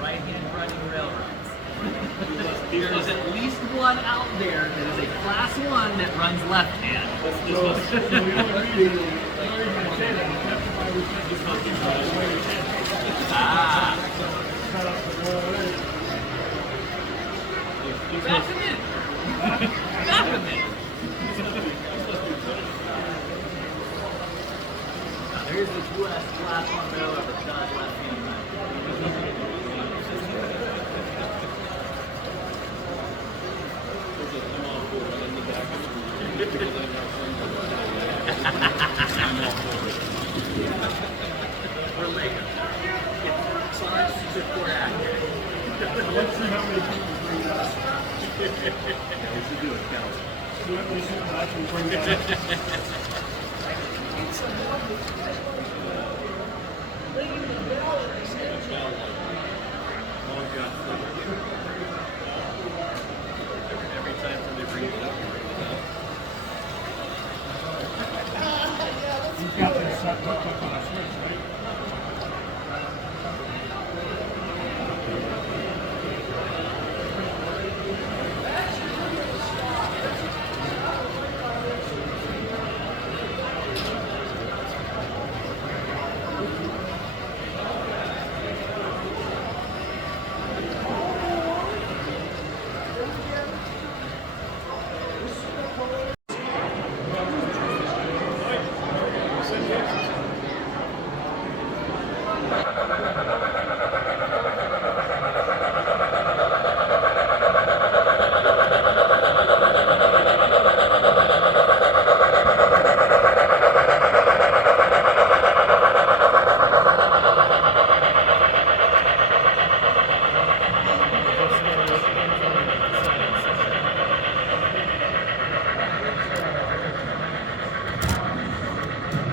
Right-hand running railroads. There is at least one out there that is a class 1 that runs left-hand. Definite. There's the U.S. class 1 railroad that does left-hand running. We're late. It's before acting. Let's see how many people bring us. Yeah, we should do it, Kelly. So let me see what I can bring us. Every time somebody brings it up, you bring it up. You've got this set hooked up on a switch, right?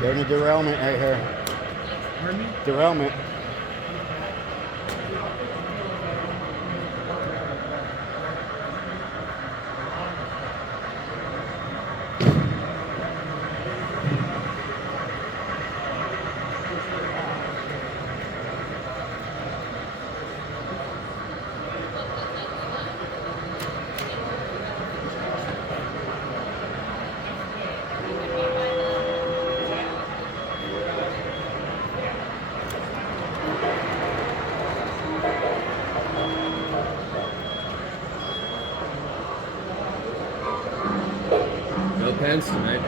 There's a derailment right here. Pardon me? Derailment. No pens tonight.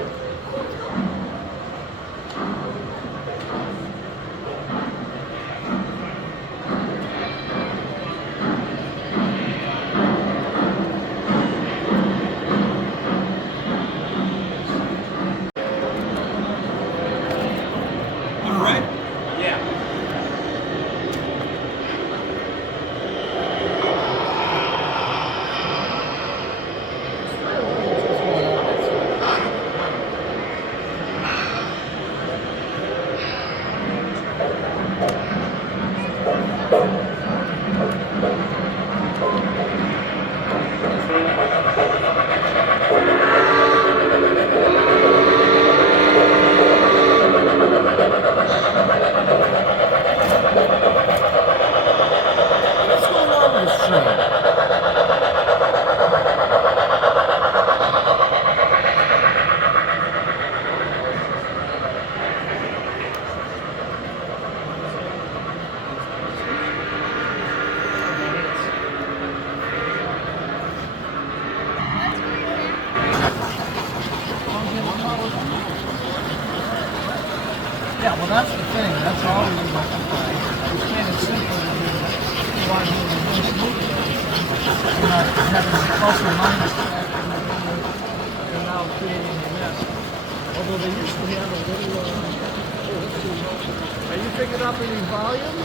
Yeah, well, that's the thing. That's all we rectify. We can't assume watching the most movie. You're not having plus or minus and now creating a mess. Although they used to have a little, let's see. Are you picking up any volume?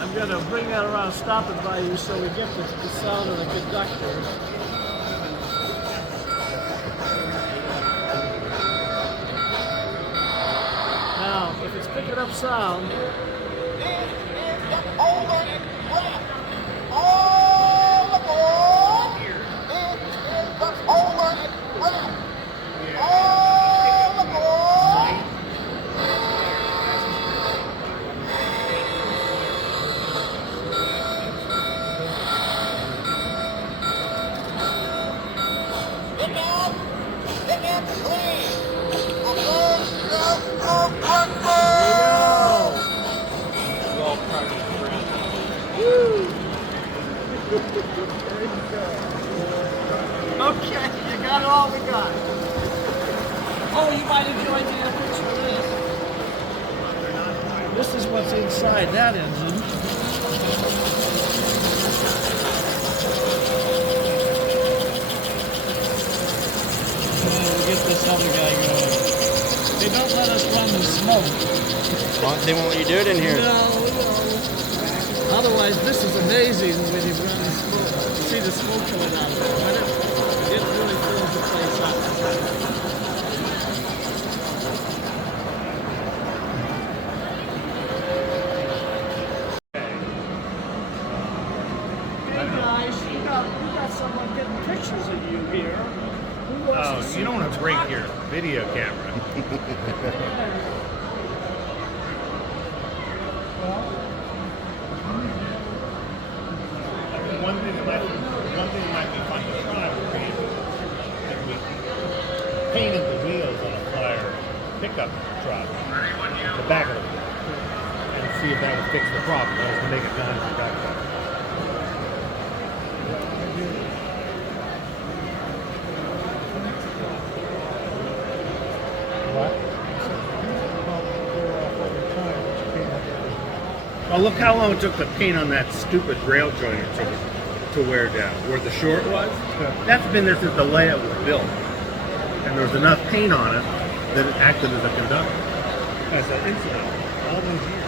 I'm going to bring that around, stop it by you so we get the sound of the conductors. Now, if it's picking up sound, Okay, you got it all we got. Oh, you might enjoy taking a picture of this. This is what's inside that engine. We'll get this other guy going. They don't let us run the smoke. They won't let you do it in here. No. Otherwise, this is amazing when you run the smoke. You see the smoke coming out of it. But it really fills the place up. Hey guys, we got someone getting pictures of you here. Oh, you don't want to break your video camera. One thing that might be fun to try would be if we painted the wheels on a flyer pickup truck, the back of it, and see if that would fix the problem. That was to make it done as a back truck. Well, look how long it took to paint on that stupid rail joiner to wear down. Where the short was, that's been there since the layout was built. And there was enough paint on it that it acted as a conductor, as an insulation, all those years.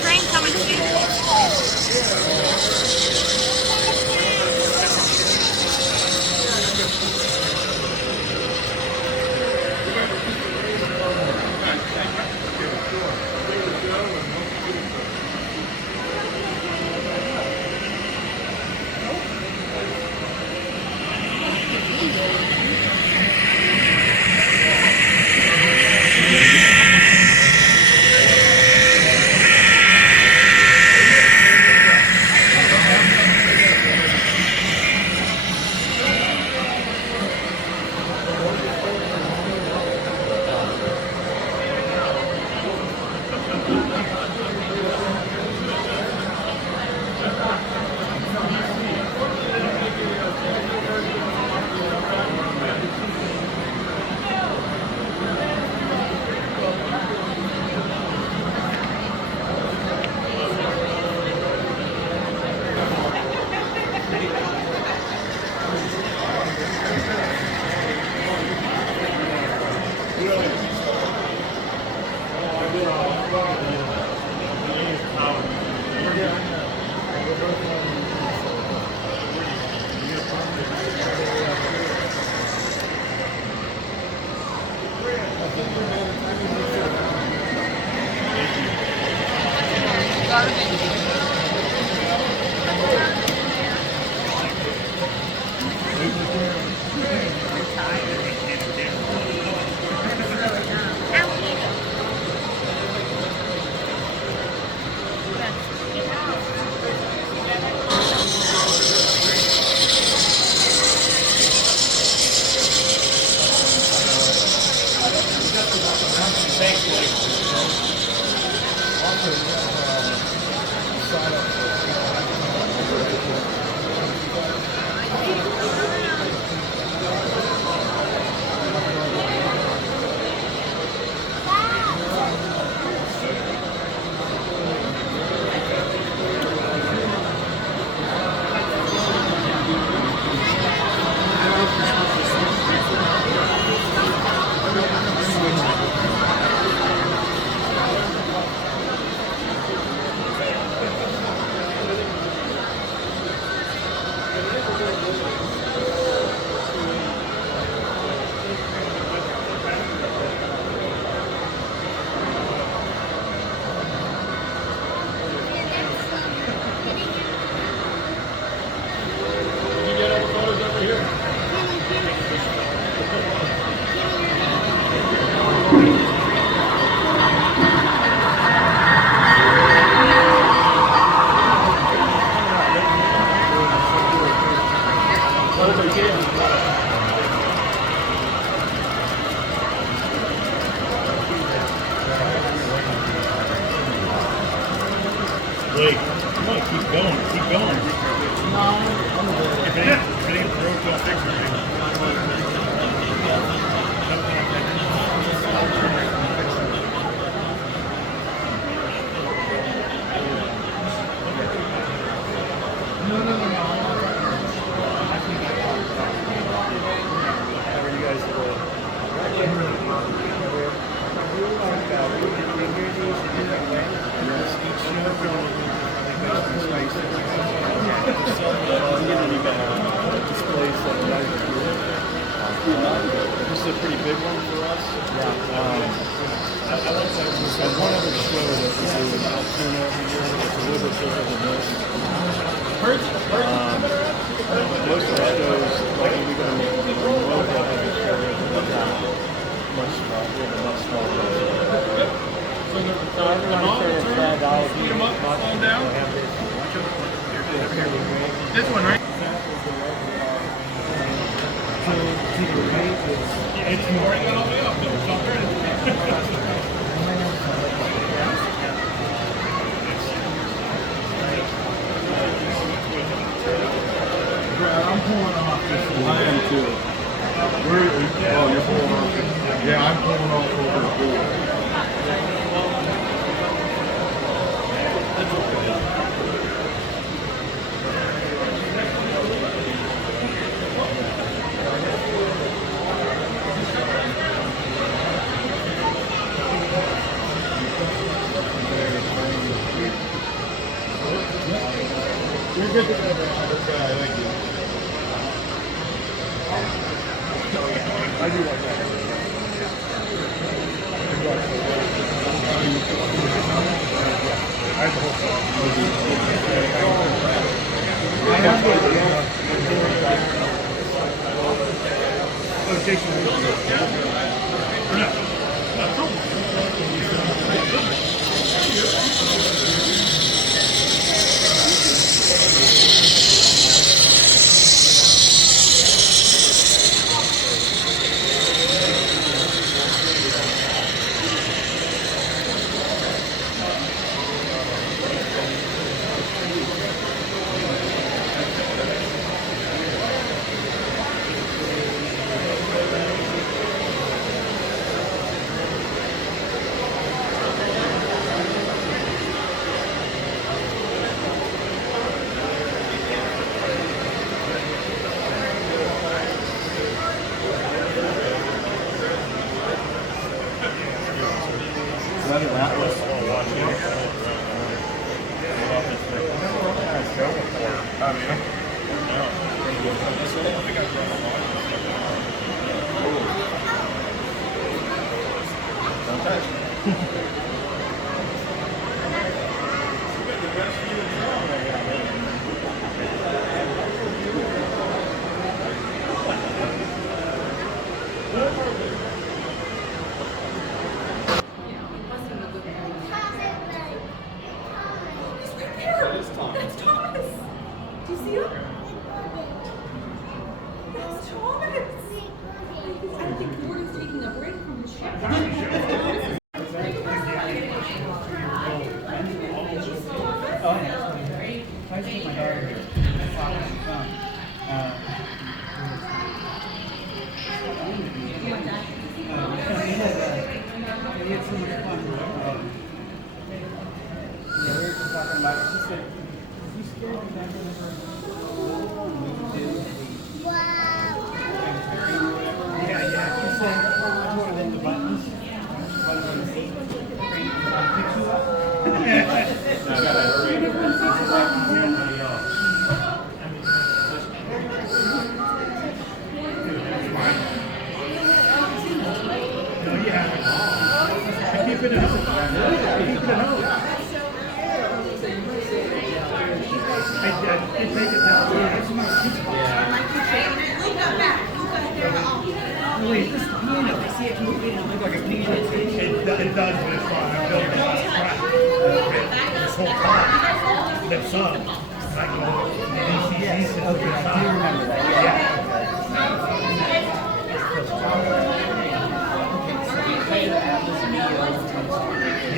Train coming soon. Wait, come on, keep going, keep going. If it ain't broke, don't fix it. This is a pretty big one for us. There's one other show that we do in Altoona every year. It's a little bit bigger than this. Most of the shows, like we go to Locomotion, have a show much smaller. So everyone says Speed them up, slow them down. This one, right? It's more than all the way up. I'm pulling off this one. I am too. Oh, you're pulling off. Yeah, I'm pulling off over the pool. You're good to go. Okay, I like you. I do like that.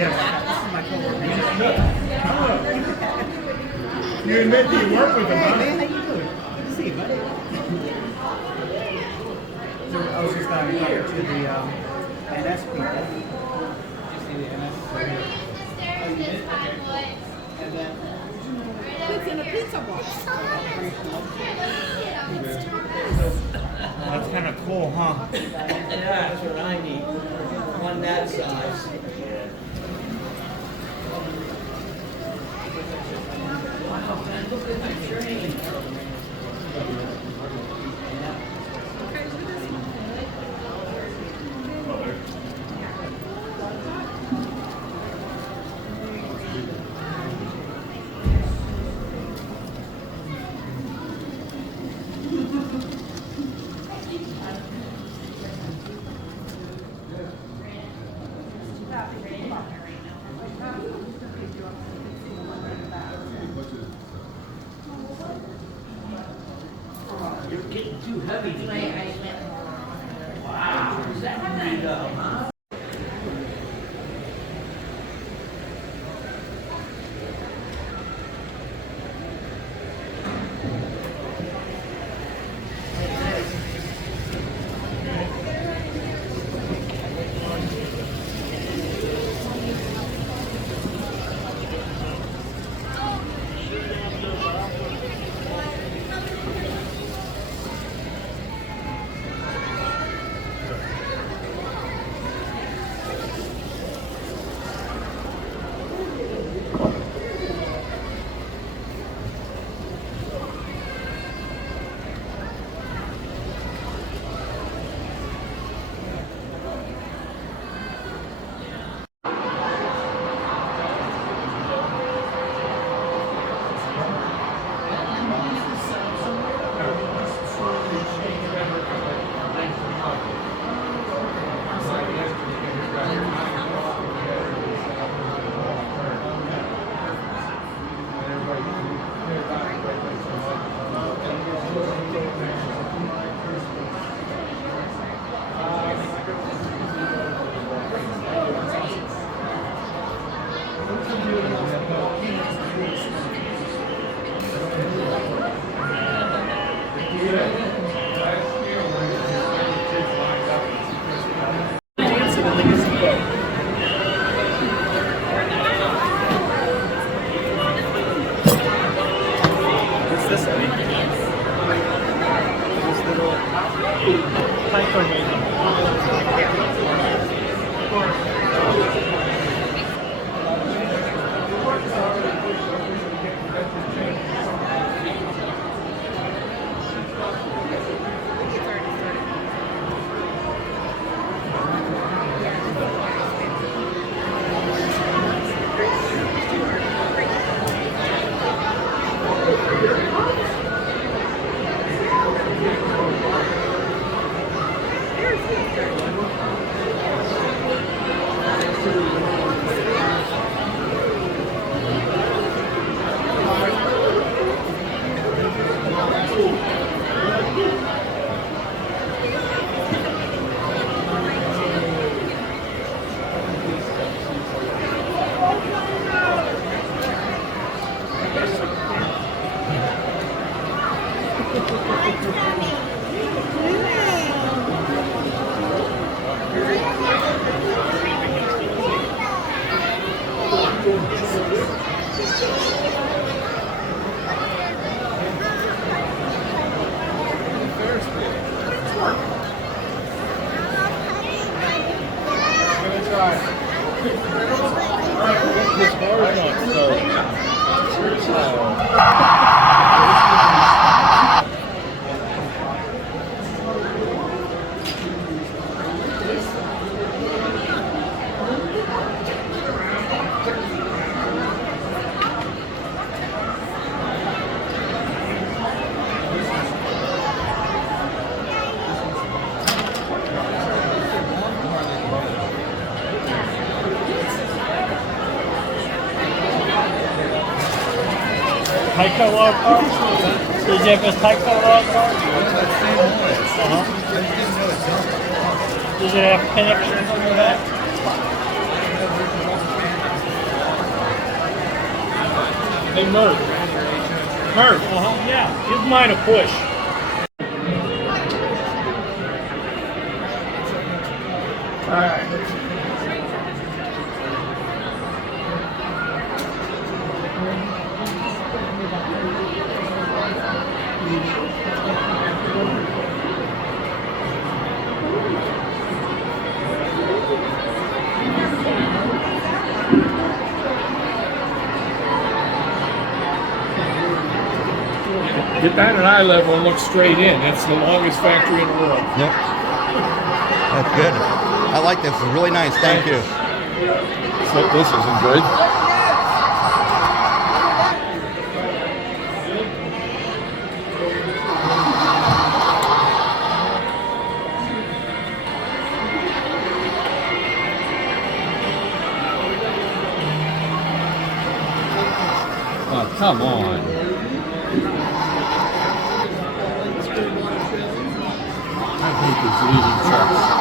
Yes. You admit that you work with them, huh? Man, how you doing? Good to see you, buddy. So I was just talking to the NS people. Did you see the NS? And then It's in a pizza box. That's kind of cool, huh? that's what I need. One that size. Wow, man, look at my train. You're getting too heavy to me. Wow, is that how you go, huh? Tyco log car? Did you have a Tyco log car? Does it have connections on the back? They merged. Murph, yeah, give mine a push. All right. Get that at eye level and look straight in. That's the longest factory in the world. Yep. That's good. I like this. It's really nice. Thank you. This isn't good. Oh, come on. I hate these leading trucks.